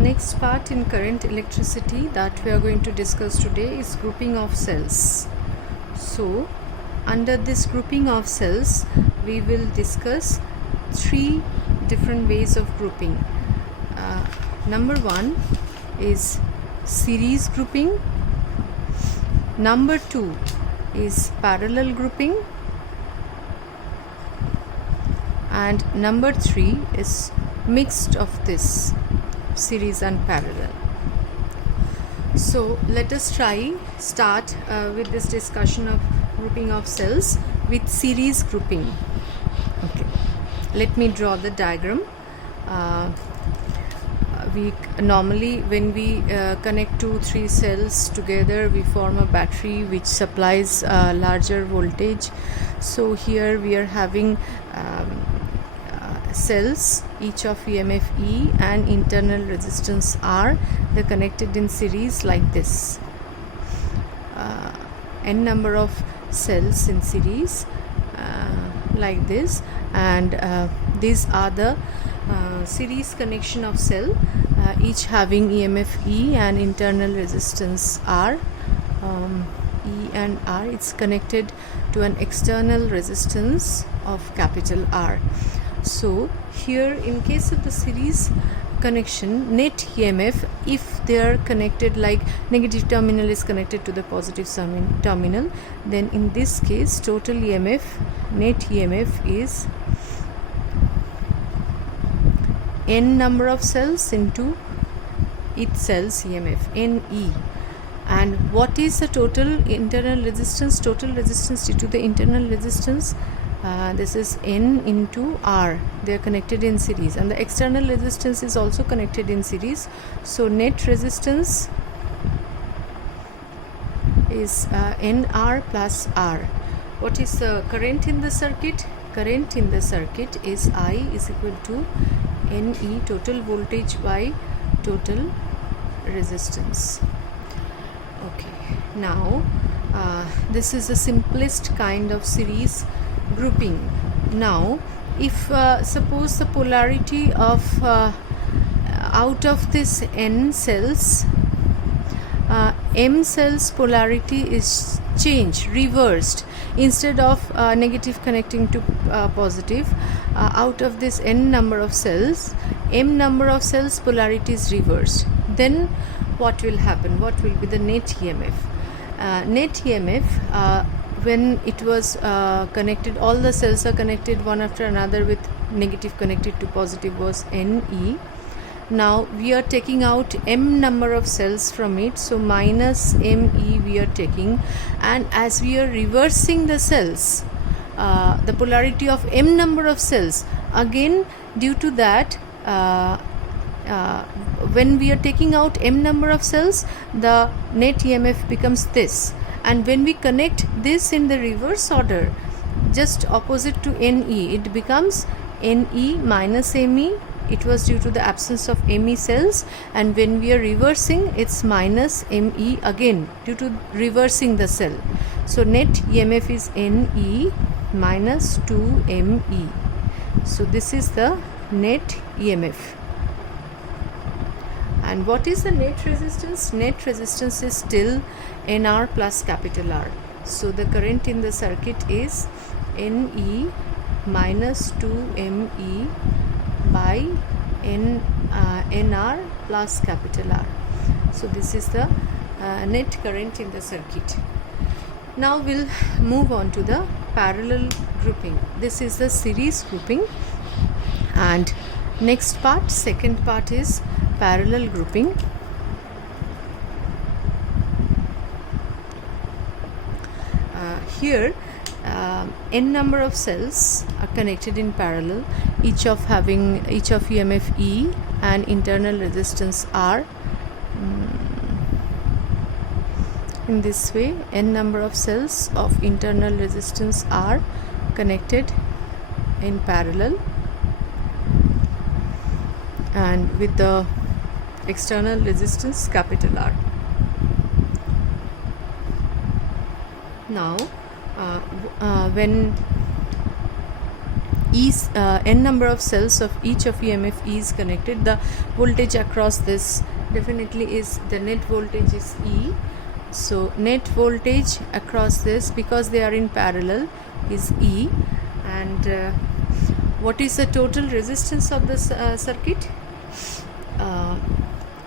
Next part in current electricity that we are going to discuss today is grouping of cells. So under this grouping of cells we will discuss three different ways of grouping. Number one is series grouping. Number two is parallel grouping, and number three is mixed of this series and parallel. So let us start with this discussion of grouping of cells with series grouping. Okay, let me draw the diagram. We normally, when we connect 2-3 cells together, we form a battery which supplies larger voltage. So here we are having cells, each of EMF E and internal resistance R. They're connected in series like this. N number of cells in series like this, and these are the series connection of cell, each having EMF E and internal resistance R. E and R, it's connected to an external resistance of capital R. So here, in case of the series connection, net EMF, if they are connected, like negative terminal is connected to the positive terminal, then in this case total EMF, net EMF is N number of cells into each cell's EMF, NE. And what is the total internal resistance? Total resistance due to the internal resistance, this is N into R. They are connected in series, and the external resistance is also connected in series. So net resistance is NR plus R. What is the current in the circuit? Current in the circuit is I is equal to NE, total voltage by total resistance. Okay, now this is the simplest kind of series grouping. Now if suppose the polarity of out of this N cells, M cells polarity is changed, reversed. Instead of negative connecting to positive, out of this N number of cells, M number of cells polarity is reversed. Then what will happen? What will be the net EMF? Net EMF, when it was connected, all the cells are connected one after another with negative connected to positive, was NE. Now we are taking out M number of cells from it, so minus ME we are taking, and as we are reversing the cells, the polarity of M number of cells, again due to that, when we are taking out M number of cells, the net EMF becomes this, and when we connect this in the reverse order, just opposite to NE, it becomes NE minus ME. It was due to the absence of ME cells, and when we are reversing, it's minus ME again due to reversing the cell. So net EMF is NE minus 2ME. So this is the net EMF. And what is the net resistance? Net resistance is still NR plus capital R. So the current in the circuit is NE minus 2ME by NR plus capital R. So this is the net current in the circuit. Now we'll move on to the parallel grouping. This is the series grouping, and next part, second part, is parallel grouping. Here N number of cells are connected in parallel, each of EMF E and internal resistance R. In this way, N number of cells of internal resistance R connected in parallel, and with the external resistance capital R. Now when n number of cells of each of EMF E is connected, the voltage across this definitely is, the net voltage is E. So net voltage across this, because they are in parallel, is E. And what is the total resistance of the circuit?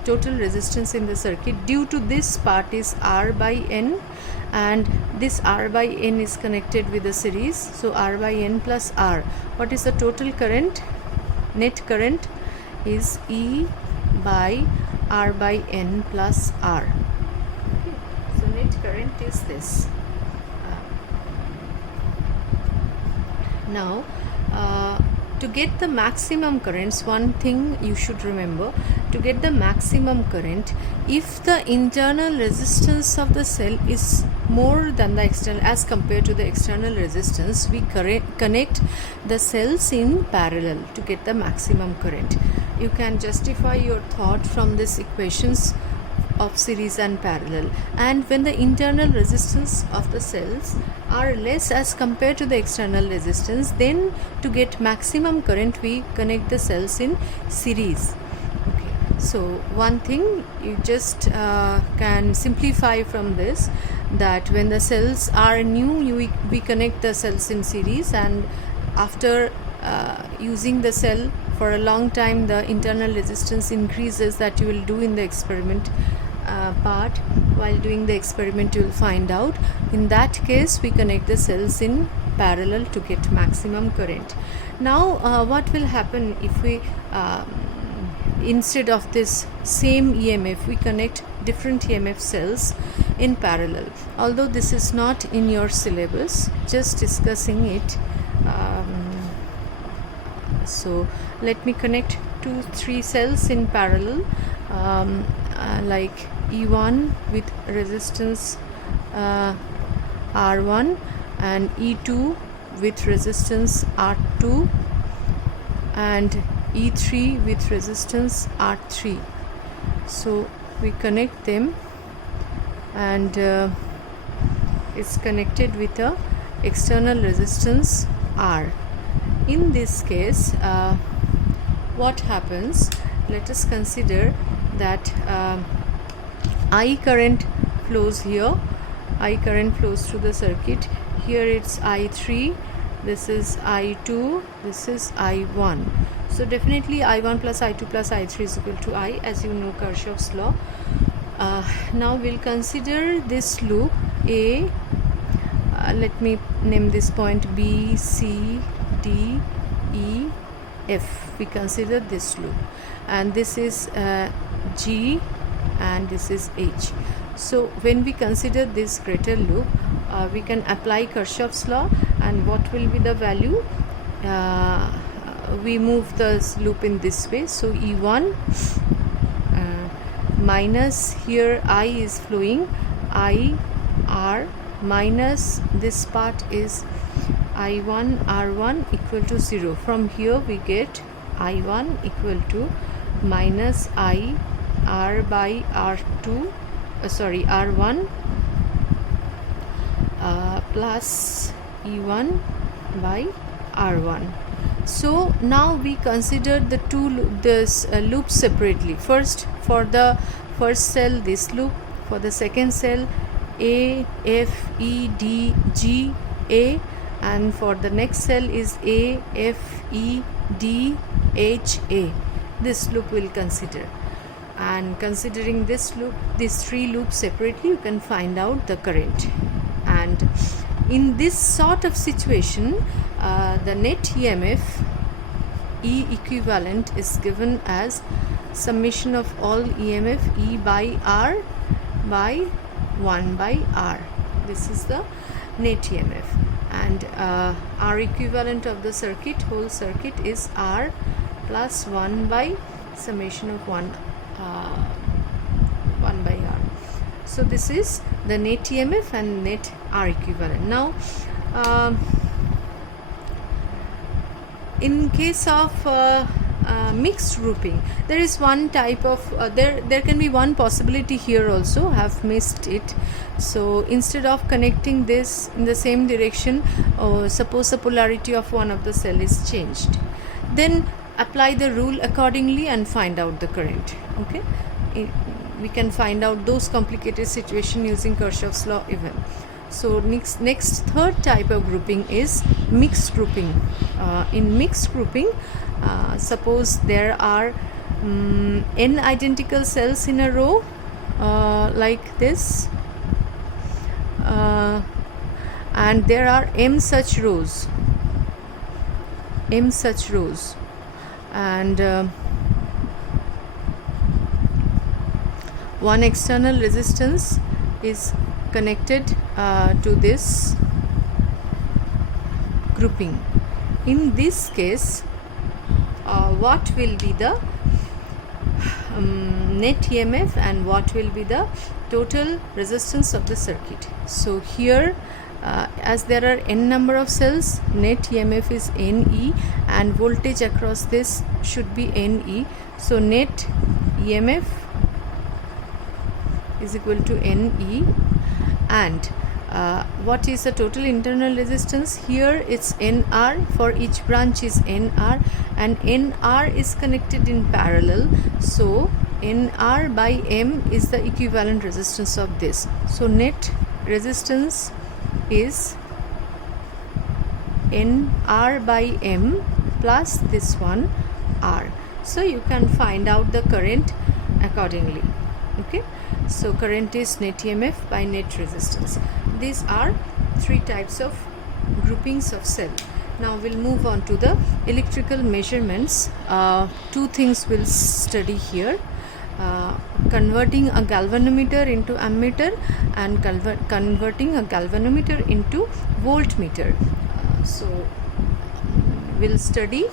Total resistance in the circuit due to this part is R by N, and this R by N is connected with the series, so R by N plus R. What is the total current? Net current is E by R by N plus R. Okay. So net current is this. Now to get the maximum currents, one thing you should remember: to get the maximum current, if the internal resistance of the cell is more than the external as compared to the external resistance, we connect the cells in parallel to get the maximum current. You can justify your thought from these equations of series and parallel. And when the internal resistance of the cells are less as compared to the external resistance, then to get maximum current we connect the cells in series. Okay, so one thing you just can simplify from this, that when the cells are new, we connect the cells in series, and after using the cell for a long time, the internal resistance increases. That you will do in the experiment part. While doing the experiment, you will find out. In that case, we connect the cells in parallel to get maximum current. Now what will happen if we instead of this same EMF, we connect different EMF cells in parallel? Although this is not in your syllabus, just discussing it. So let me connect 2-3 cells in parallel, like E1 with resistance R1 and E2 with resistance R2 and E3 with resistance R3. So we connect them, and it's connected with a external resistance R. In this case, what happens? Let us consider that I current flows here. I current flows through the circuit. Here it's I3, this is I2, this is I1. So definitely I1 plus I2 plus I3 is equal to I, as you know Kirchhoff's law. Now we'll consider this loop A. Let me name this point B, C, D, E, F. We consider this loop, and this is G, and this is H. So when we consider this greater loop, we can apply Kirchhoff's law, and what will be the value? We move the loop in this way. So E1 minus, here I is flowing, I R minus this part is I1 R1 equal to 0. From here we get I1 equal to minus I R by R2, R1 plus E1 by R1. So now we consider the loops separately. First, for the first cell this loop, for the second cell A, F, E, D, G, A, and for the next cell is A, F, E, D, H, A. This loop we'll consider, and considering this loop, these 3 loops separately, you can find out the current. And in this sort of situation, the net EMF E equivalent is given as summation of all EMF E by R by 1 by R. This is the net EMF, and R equivalent of the circuit, whole circuit, is R plus 1 by summation of 1 by R. So this is the net EMF and net R equivalent. Now in case of mixed grouping. There is one type of there can be one possibility here also. Have missed it. So instead of connecting this in the same direction, suppose the polarity of one of the cell is changed, then apply the rule accordingly and find out the current. Okay, we can find out those complicated situation using Kirchhoff's law even. So next third type of grouping is mixed grouping. In mixed grouping, suppose there are n identical cells in a row like this, and there are m such rows, and one external resistance is connected to this grouping. In this case, what will be the net EMF and what will be the total resistance of the circuit? So here, as there are n number of cells, net EMF is NE and voltage across this should be NE. So net EMF is equal to NE, and what is the total internal resistance? Here it's NR, for each branch is NR, and NR is connected in parallel, so NR by M is the equivalent resistance of this. So net resistance is NR by M plus this one R. So you can find out the current accordingly. Okay, so current is net EMF by net resistance. These are three types of groupings of cell. Now we'll move on to the electrical measurements. Two things we'll study here: converting a galvanometer into ammeter and converting a galvanometer into voltmeter. So we'll study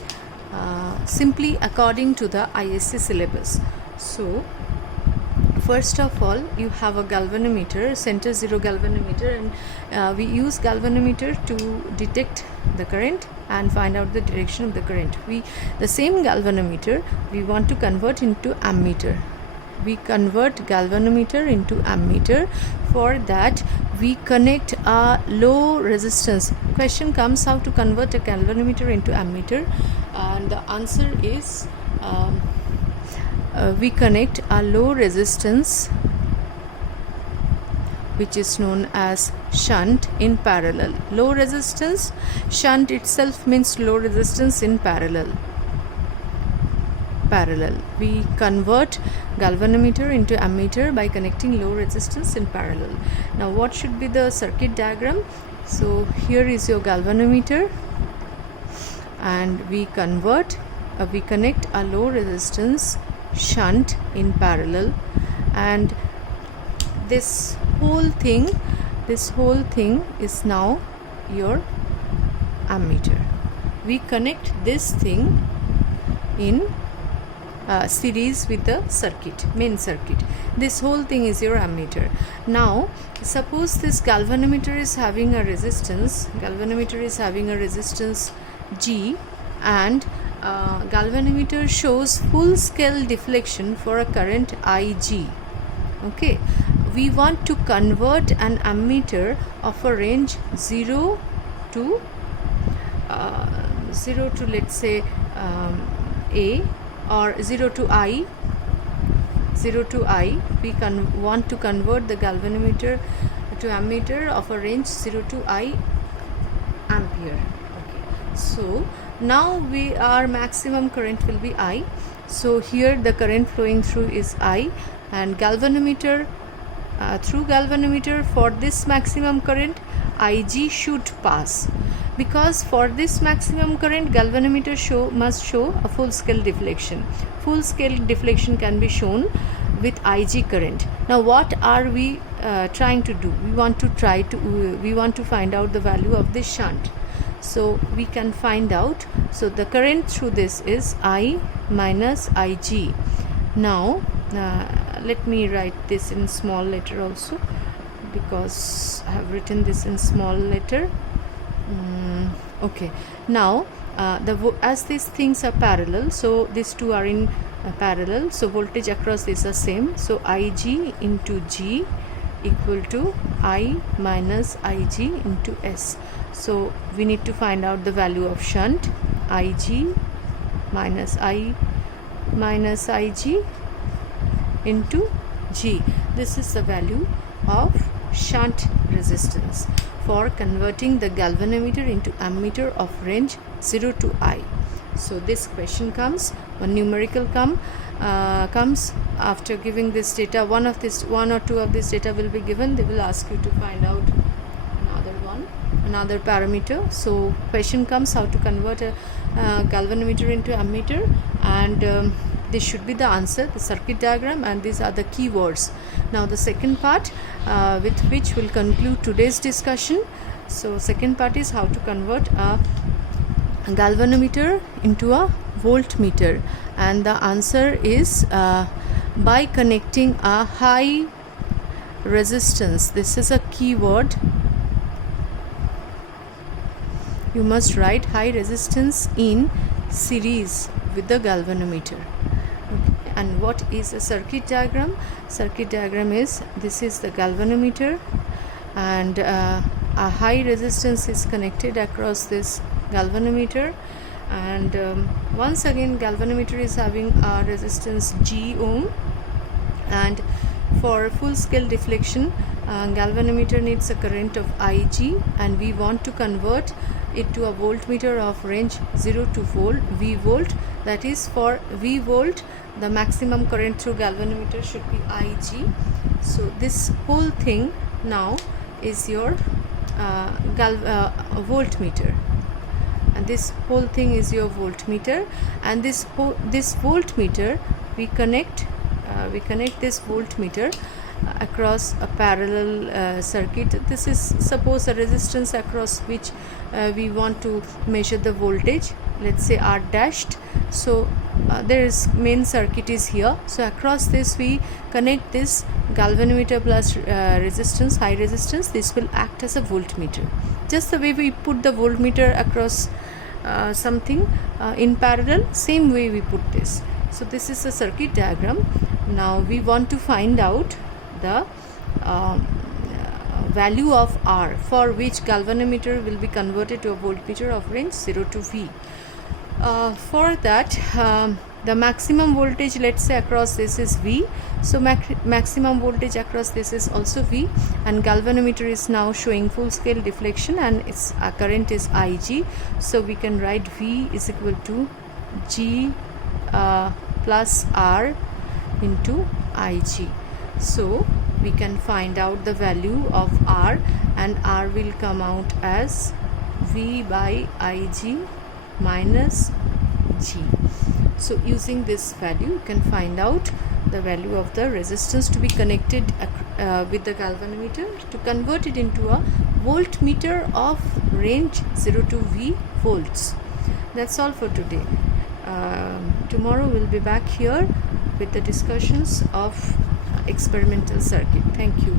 simply according to the ISC syllabus. So first of all, you have a galvanometer, center zero galvanometer, and we use galvanometer to detect the current and find out the direction of the current. The same galvanometer we want to convert into ammeter. We convert galvanometer into ammeter. For that, we connect a low resistance. Question comes: how to convert a galvanometer into ammeter? And the answer is we connect a low resistance, which is known as shunt, in parallel. Low resistance, shunt itself means low resistance in parallel. We convert galvanometer into ammeter by connecting low resistance in parallel. Now what should be the circuit diagram? So here is your galvanometer, and we connect a low resistance shunt in parallel, and this whole thing is now your ammeter. We connect this thing in series with the main circuit. This whole thing is your ammeter. Now suppose this galvanometer is having a resistance G, and galvanometer shows full scale deflection for a current Ig. Okay, we want to convert an ammeter of a range 0 to let's say A, or 0 to I. We want to convert the galvanometer to ammeter of a range 0 to I ampere. Okay, so now our maximum current will be I. So here the current flowing through is I, and galvanometer, through galvanometer, for this maximum current Ig should pass, because for this maximum current galvanometer must show a full scale deflection. Full scale deflection can be shown with Ig current. Now what are we trying to do? We want to find out the value of this shunt. So we can find out. So the current through this is I minus Ig. Now let me write this in small letter also, because I have written this in small letter. Okay, now as these things are parallel, so these two are in parallel, so voltage across these are same, so Ig into G equal to I minus Ig into S. So we need to find out the value of shunt, Ig minus I minus Ig into G. This is the value of shunt resistance for converting the galvanometer into ammeter of range 0 to I. So this question comes, one numerical comes after giving this data. One or two of this data will be given. They will ask you to find out another parameter. So question comes how to convert a galvanometer into ammeter, and this should be the answer, the circuit diagram, and these are the keywords. Now the second part with which we'll conclude today's discussion. So second part is how to convert a galvanometer into a voltmeter, and the answer is by connecting a high resistance. This is a keyword. You must write high resistance in series with the galvanometer. Okay. And what is a circuit diagram? Circuit diagram is, this is the galvanometer, and a high resistance is connected across this galvanometer, and once again galvanometer is having a resistance G ohm, and for full scale deflection galvanometer needs a current of Ig, and we want to convert it to a voltmeter of range 0 to V volt. That is, for V volt the maximum current through galvanometer should be Ig. So this whole thing now is your voltmeter, and this whole thing is your voltmeter, and this voltmeter we connect this voltmeter across a parallel circuit. This is, suppose, a resistance across which we want to measure the voltage, let's say R dashed. So there is main circuit is here, so across this we connect this galvanometer plus resistance, high resistance. This will act as a voltmeter, just the way we put the voltmeter across something in parallel, same way we put this. So this is a circuit diagram. Now we want to find out the value of R, for which galvanometer will be converted to a voltmeter of range 0 to V. For that, the maximum voltage, let's say, across this is V, so maximum voltage across this is also V, and galvanometer is now showing full scale deflection, and its current is Ig, so we can write V is equal to G plus R into Ig. So we can find out the value of R, and R will come out as V by Ig minus G. So using this value you can find out the value of the resistance to be connected with the galvanometer to convert it into a voltmeter of range 0 to V volts. That's all for today. Tomorrow we'll be back here with the discussions of experimental circuit. Thank you.